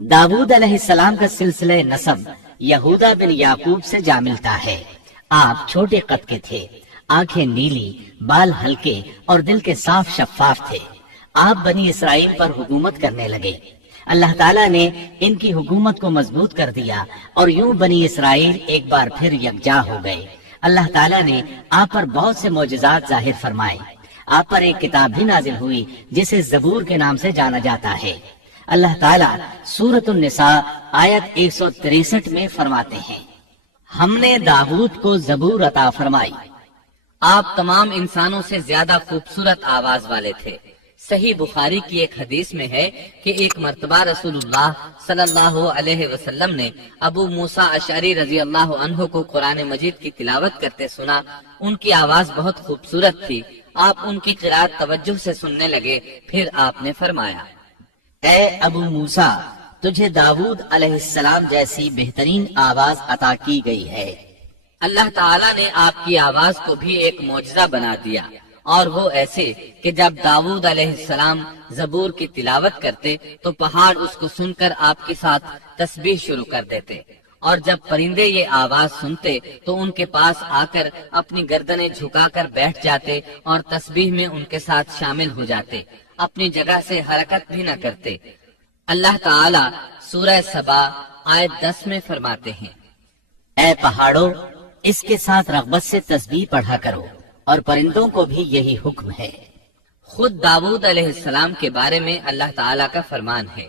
दाऊद अलैहिस्सलाम का सिलसिले नसब यहूदा बिन याकूब से जा मिलता है। आप छोटे कद के थे, आंखें नीली, बाल हल्के और दिल के साफ शफाफ थे। आप बनी इसराइल पर हुकूमत करने लगे। अल्लाह ताला ने इनकी हुकूमत को मजबूत कर दिया और यूं बनी इसराइल एक बार फिर यकजा हो गए। अल्लाह ताला ने आप पर बहुत से मोजज़ात जाहिर फरमाए। आप पर एक किताब भी नाजिल हुई जिसे ज़बूर के नाम से जाना जाता है। अल्लाह ताला सूरत निसा आयत 163 में फरमाते हैं, हमने दाऊद को ज़बूर अता फरमाई। आप तमाम इंसानों से ज्यादा खूबसूरत आवाज वाले थे। सही बुखारी की एक हदीस में है कि एक मर्तबा रसूलुल्लाह सल्लल्लाहु अलैहि वसल्लम ने अबू मूसा अशअरी रजी अल्लाह अन्हु को कुरान मजीद की तिलावत करते सुना। उनकी आवाज बहुत खूबसूरत थी। आप उनकी क़िराअत तवज्जुह से सुनने लगे। फिर आपने फरमाया, ए अबू मूसा, तुझे दाऊद अलैहिस्सलाम जैसी बेहतरीन आवाज अता की गई है। अल्लाह ताला ने आपकी आवाज को भी एक मौजज़ा बना दिया, और वो ऐसे कि जब दाऊद अलैहिस्सलाम ज़बूर की तिलावत करते तो पहाड़ उसको सुनकर आपके साथ तस्बीह शुरू कर देते, और जब परिंदे ये आवाज सुनते तो उनके पास आकर अपनी गर्दनें झुकाकर बैठ जाते और तस्बीह में उनके साथ शामिल हो जाते, अपनी जगह से हरकत भी न करते। अल्लाह ताला सूरह सबा आयत 10 में फरमाते हैं, ए पहाड़ों, इसके साथ रग़बत से तस्बीह पढ़ा करो, और परिंदों को भी यही हुक्म है। खुद दाऊद अलैहिस्सलाम के बारे में अल्लाह ताला का फरमान है,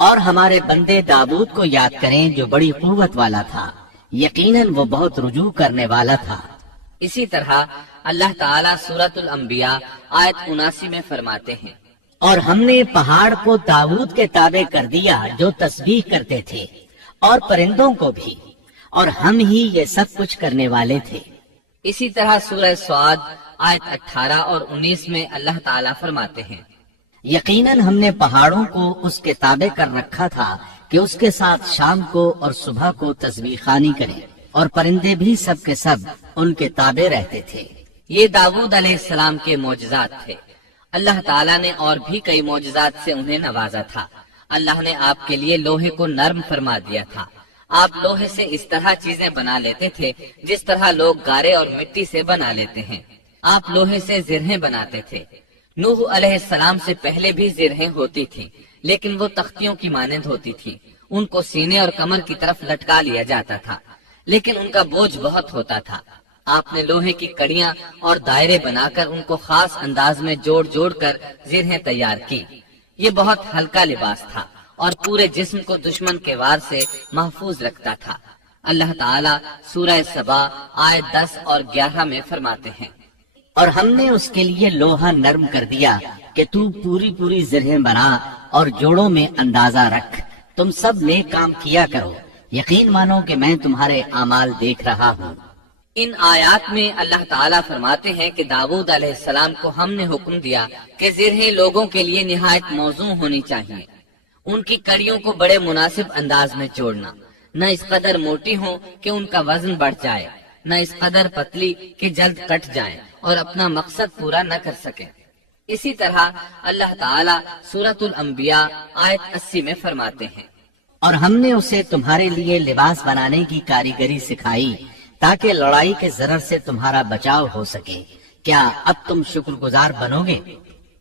और हमारे बंदे दाऊद को याद करें जो बड़ी कुव्वत वाला था, यकीनन वो बहुत रुजू करने वाला था। इसी तरह अल्लाह ताला सूरतुल अंबिया आयत 79 में फरमाते हैं, और हमने पहाड़ को दाऊद के ताबे कर दिया जो तस्बीह करते थे, और परिंदों को भी, और हम ही ये सब कुछ करने वाले थे। इसी तरह सूरह स्वाद आयत 18 और 19 में अल्लाह ताला फरमाते हैं, यकीनन हमने पहाड़ों को उसके ताबे कर रखा था कि उसके साथ शाम को और सुबह को तस्बीह खानी करें, और परिंदे भी सब के सब उनके ताबे रहते थे। ये दाऊद अलैहिस्सलाम के मोजज़ात थे। अल्लाह ताला ने और भी कई मोजज़ात से उन्हें नवाजा था। अल्लाह ने आपके लिए लोहे को नरम फरमा दिया था। आप लोहे से इस तरह चीजें बना लेते थे जिस तरह लोग गारे और मिट्टी से बना लेते हैं। आप लोहे से जिरहें बनाते थे। नूह अलैहिस्सलाम से पहले भी जिरहें होती थी, लेकिन वो तख्तियों की मानंद होती थी। उनको सीने और कमर की तरफ लटका लिया जाता था, लेकिन उनका बोझ बहुत होता था। आपने लोहे की कड़ियां और दायरे बनाकर उनको खास अंदाज में जोड़ जोड़ कर जिरहें तैयार की। ये बहुत हल्का लिबास था और पूरे जिस्म को दुश्मन के वार से महफूज रखता था। अल्लाह ताला सूरह सबा आयत 10 और 11 में फरमाते हैं, और हमने उसके लिए लोहा नरम कर दिया कि तू पूरी पूरी जिरहें बना और जोड़ों में अंदाजा रख। तुम सब नेक काम किया करो, यकीन मानो कि मैं तुम्हारे अमाल देख रहा हूँ। इन आयात में अल्लाह ताला फरमाते हैं कि दाऊद अलैहिस्सलाम को हमने हुक्म दिया कि जिरहें लोगों के लिए निहायत मौजू होनी चाहिए। उनकी कड़ियों को बड़े मुनासिब अंदाज में जोड़ना, न इस कदर मोटी हो कि उनका वजन बढ़ जाए, न इस कदर पतली कि जल्द कट जाए और अपना मकसद पूरा न कर सके। इसी तरह अल्लाह ताला सूरतुल अंबिया आयत 80 में फरमाते हैं, और हमने उसे तुम्हारे लिए लिबास बनाने की कारीगरी सिखाई ताकि लड़ाई के जरर से तुम्हारा बचाव हो सके। क्या अब तुम शुक्रगुजार बनोगे?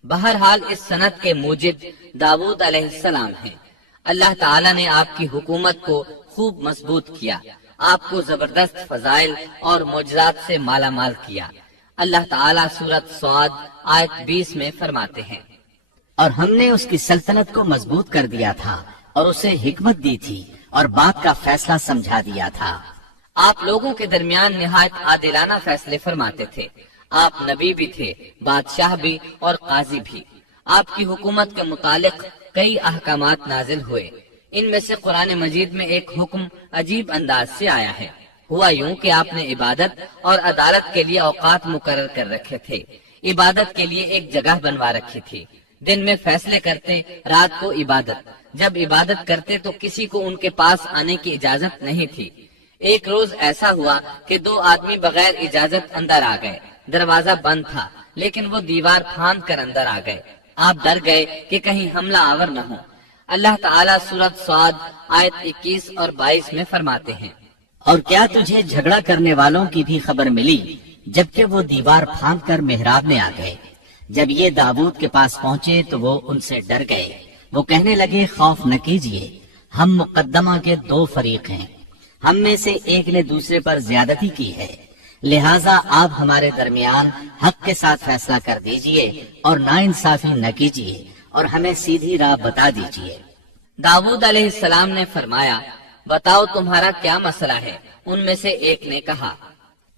बहरहाल इस सनद के मूजिब दाऊद अलैहिस्सलाम हैं। अल्लाह ताला ने आपकी हुकूमत को खूब मजबूत किया, आपको जबरदस्त फजाइल और मोजज़ात से माला माल किया। अल्लाह ताला सूरत स्वाद आयत 20 में फरमाते हैं, और हमने उसकी सल्तनत को मजबूत कर दिया था और उसे हिकमत दी थी और बात का फैसला समझा दिया था। आप लोगों के दरमियान निहायत आदिलाना फैसले फरमाते थे। आप नबी भी थे, बादशाह भी और काजी भी। आपकी हुकूमत के मुतालिक कई अहकामात नाजिल हुए। इनमें से कुरान मजीद में एक हुक्म अजीब अंदाज से आया है। हुआ यूं कि आपने इबादत और अदालत के लिए औकात मुकर्रर कर रखे थे। इबादत के लिए एक जगह बनवा रखी थी। दिन में फैसले करते, रात को इबादत। जब इबादत करते तो किसी को उनके पास आने की इजाजत नहीं थी। एक रोज ऐसा हुआ कि 2 आदमी बगैर इजाजत अंदर आ गए। दरवाजा बंद था, लेकिन वो दीवार फांद कर अंदर आ गए। आप डर गए कि कहीं हमला आवर न हो। اللہ تعالیٰ سورۃ صاد آیت 21 اور 22 میں فرماتے ہیں، اور کیا تجھے جھگڑا کرنے والوں کی بھی خبر ملی جبکہ وہ دیوار پھاند کر محراب میں آ گئے؟ جب یہ داؤد کے پاس پہنچے تو وہ ان سے ڈر گئے۔ وہ کہنے لگے، خوف نہ کیجیے، ہم مقدمہ کے 2 فریق ہیں، ہم میں سے ایک نے دوسرے پر زیادتی کی ہے، لہٰذا آپ ہمارے درمیان حق کے ساتھ فیصلہ کر دیجئے اور ناانصافی نہ کیجیے اور ہمیں سیدھی راہ بتا دیجئے۔ داؤد علیہ السلام نے فرمایا، بتاؤ تمہارا کیا مسئلہ ہے؟ ان میں سے ایک نے کہا،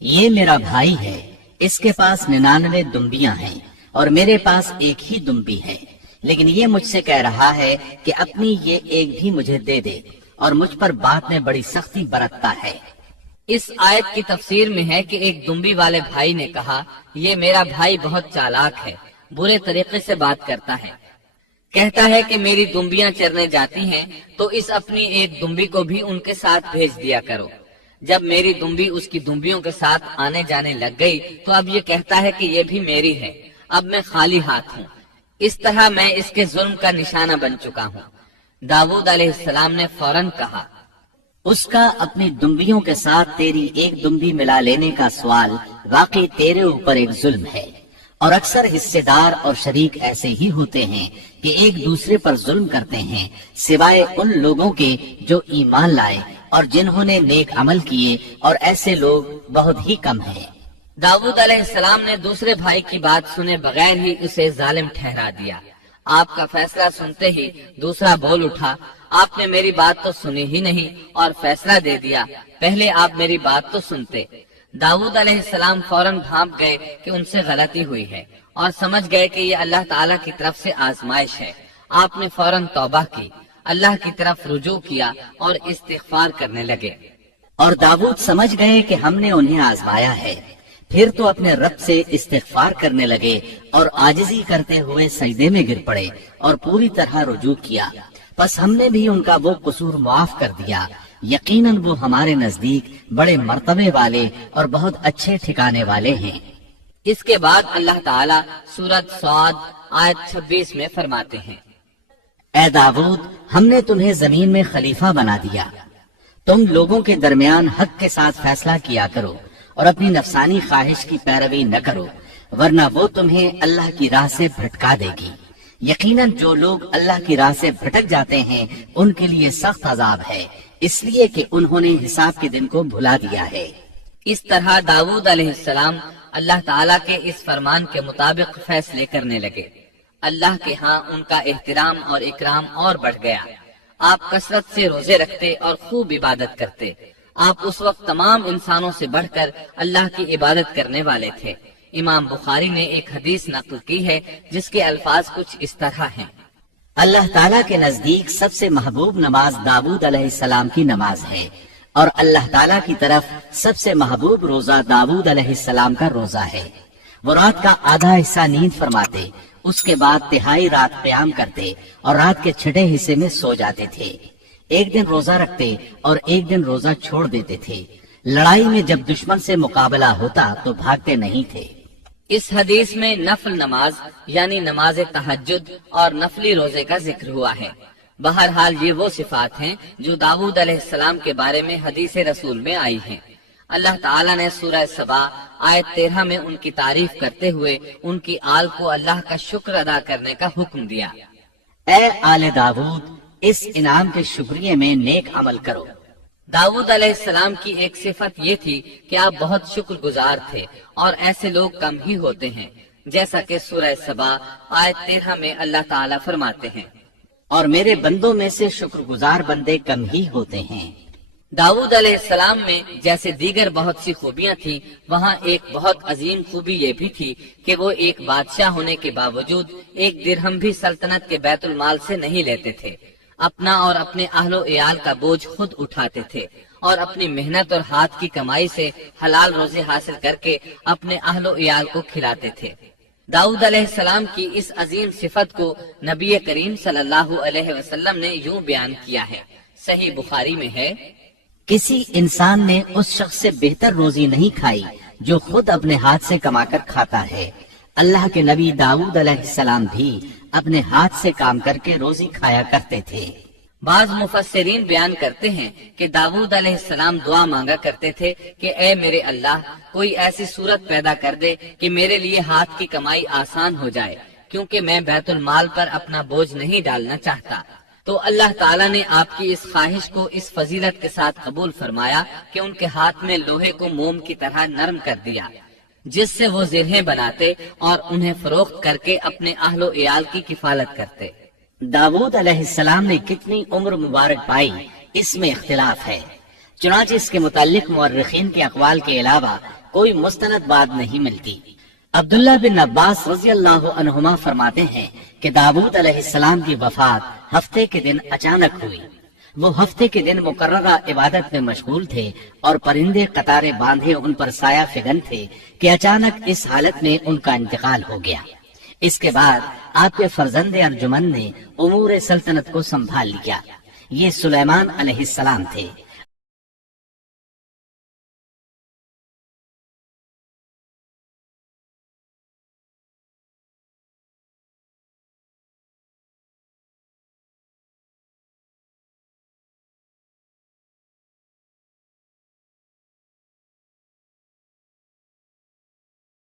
یہ میرا بھائی ہے، اس کے پاس 99 دمبیاں ہیں اور میرے پاس ایک ہی دمبی ہے، لیکن یہ مجھ سے کہہ رہا ہے کہ اپنی یہ ایک بھی مجھے دے دے اور مجھ پر بات میں بڑی سختی برتتا ہے۔ اس آیت کی تفسیر میں ہے کہ ایک دمبی والے بھائی نے کہا، یہ میرا بھائی بہت چالاک ہے، برے طریقے سے بات کرتا ہے، کہتا ہے کہ میری دمبیاں چرنے جاتی ہیں تو اس اپنی ایک دمبی کو بھی ان کے ساتھ بھیج دیا کرو۔ جب میری دمبی اس کی دمبیوں کے ساتھ آنے جانے لگ گئی تو اب یہ کہتا ہے کہ یہ بھی میری ہے، اب میں خالی ہاتھ ہوں۔ اس طرح میں اس کے ظلم کا نشانہ بن چکا ہوں۔ داؤد علیہ السلام نے فوراً کہا، اس کا اپنی دمبیوں کے ساتھ تیری ایک دمبی ملا لینے کا سوال واقعی تیرے اوپر ایک ظلم ہے، اور اکثر حصے دار اور شریک ایسے ہی ہوتے ہیں کہ ایک دوسرے پر ظلم کرتے ہیں، سوائے ان لوگوں کے جو ایمان لائے اور جنہوں نے نیک عمل کیے، اور ایسے لوگ بہت ہی کم ہیں۔ داؤد علیہ السلام نے دوسرے بھائی کی بات سنے بغیر ہی اسے ظالم ٹھہرا دیا۔ آپ کا فیصلہ سنتے ہی دوسرا بول اٹھا، آپ نے میری بات تو سنی ہی نہیں اور فیصلہ دے دیا، پہلے آپ میری بات تو سنتے۔ داؤد علیہ السلام فوراً بھانپ گئے کہ ان سے غلطی ہوئی ہے اور سمجھ گئے کہ یہ اللہ تعالیٰ کی طرف سے آزمائش ہے۔ آپ نے فوراً توبہ کی، اللہ کی طرف رجوع کیا اور استغفار کرنے لگے۔ اور داؤد سمجھ گئے کہ ہم نے انہیں آزمایا ہے، پھر تو اپنے رب سے استغفار کرنے لگے اور عاجزی کرتے ہوئے سجدے میں گر پڑے اور پوری طرح رجوع کیا۔ پس ہم نے بھی ان کا وہ قصور معاف کر دیا، یقیناً وہ ہمارے نزدیک بڑے مرتبے والے اور بہت اچھے ٹھکانے والے ہیں۔ اس کے بعد اللہ تعالیٰ سورۃ صاد آیت 26 میں فرماتے ہیں، اے داؤد، ہم نے تمہیں زمین میں خلیفہ بنا دیا، تم لوگوں کے درمیان حق کے ساتھ فیصلہ کیا کرو اور اپنی نفسانی خواہش کی پیروی نہ کرو، ورنہ وہ تمہیں اللہ کی راہ سے بھٹکا دے گی۔ یقیناً جو لوگ اللہ کی راہ سے بھٹک جاتے ہیں ان کے لیے سخت عذاب ہے، اس لیے کہ انہوں نے حساب کے دن کو بھلا دیا ہے۔ اس طرح داؤد علیہ السلام اللہ تعالیٰ کے اس فرمان کے مطابق فیصلے کرنے لگے۔ اللہ کے ہاں ان کا احترام اور اکرام اور بڑھ گیا۔ آپ کثرت سے روزے رکھتے اور خوب عبادت کرتے۔ آپ اس وقت تمام انسانوں سے بڑھ کر اللہ کی عبادت کرنے والے تھے۔ امام بخاری نے ایک حدیث نقل کی ہے جس کے الفاظ کچھ اس طرح ہیں، اللہ تعالیٰ کے نزدیک سب سے محبوب نماز داؤد علیہ السلام کی نماز ہے، اور اللہ تعالیٰ کی طرف سب سے محبوب روزہ داؤد علیہ السلام کا روزہ ہے۔ وہ رات کا آدھا حصہ نیند فرماتے، اس کے بعد تہائی رات قیام کرتے اور رات کے چھٹے حصے میں سو جاتے تھے۔ ایک دن روزہ رکھتے اور ایک دن روزہ چھوڑ دیتے تھے۔ لڑائی میں جب دشمن سے مقابلہ ہوتا تو بھاگتے نہیں تھے۔ اس حدیث میں نفل نماز یعنی نماز تہجد اور نفلی روزے کا ذکر ہوا ہے۔ بہرحال یہ وہ صفات ہیں جو داؤد علیہ السلام کے بارے میں حدیث رسول میں آئی ہیں۔ اللہ تعالیٰ نے سورہ سبا آیت 13 میں ان کی تعریف کرتے ہوئے ان کی آل کو اللہ کا شکر ادا کرنے کا حکم دیا۔ اے آل داؤد، اس انعام کے شکریہ میں نیک عمل کرو۔ داؤد علیہ السلام کی ایک صفت یہ تھی کہ آپ بہت شکر گزار تھے، اور ایسے لوگ کم ہی ہوتے ہیں، جیسا کہ سورہ سبا آیت 13 میں اللہ تعالیٰ فرماتے ہیں، اور میرے بندوں میں سے شکر گزار بندے کم ہی ہوتے ہیں۔ داؤد علیہ السلام میں جیسے دیگر بہت سی خوبیاں تھیں، وہاں ایک بہت عظیم خوبی یہ بھی تھی کہ وہ ایک بادشاہ ہونے کے باوجود ایک درہم بھی سلطنت کے بیت المال سے نہیں لیتے تھے۔ اپنا اور اپنے اہل و عیال کا بوجھ خود اٹھاتے تھے اور اپنی محنت اور ہاتھ کی کمائی سے حلال روزی حاصل کر کے اپنے اہل و عیال کو کھلاتے تھے۔ داؤد علیہ السلام کی اس عظیم صفت کو نبی کریم صلی اللہ علیہ وسلم نے یوں بیان کیا ہے، صحیح بخاری میں ہے، کسی انسان نے اس شخص سے بہتر روزی نہیں کھائی جو خود اپنے ہاتھ سے کما کر کھاتا ہے۔ اللہ کے نبی داؤد علیہ السلام بھی अपने हाथ से काम करके रोजी खाया करते थे। बाज मुफस्सिरीन बयान करते हैं कि दाऊद अलैहिस्सलाम दुआ मांगा करते थे कि ए मेरे अल्लाह, कोई ऐसी सूरत पैदा कर दे कि मेरे लिए हाथ की कमाई आसान हो जाए, क्योंकि मैं बैतुल माल पर अपना बोझ नहीं डालना चाहता। तो अल्लाह ताला ने आपकी इस ख्वाहिश को इस फजीलत के साथ कबूल फरमाया कि उनके हाथ में लोहे को मोम की तरह नरम कर दिया, जिससे वो ज़िरहें बनाते और उन्हें फरोख्त करके अपने अहलो इयाल की किफालत करते। दाऊद अलैहिस्सलाम ने कितनी उम्र मुबारक पाई, इसमें इख्तिलाफ है। चुनांचे इसके मुताल्लिक मुअर्रिखीन के अक़वाल के अलावा कोई मुस्तनद बात नहीं मिलती। अब्दुल्लाह बिन अब्बास रज़ियल्लाहु अन्हुमा फरमाते हैं कि दाऊद अलैहिस्सलाम की वफात हफ्ते के दिन अचानक हुई। वो हफ्ते के दिन मुकर्ररा इबादत में मशगूल थे और परिंदे कतारे बांधे उन पर साया फिगन थे कि अचानक इस हालत में उनका इंतकाल हो गया। इसके बाद आपके फर्जंद अर्जुमन ने उमूर सल्तनत को संभाल लिया। ये सुलेमान अलैहिस्सलाम थे।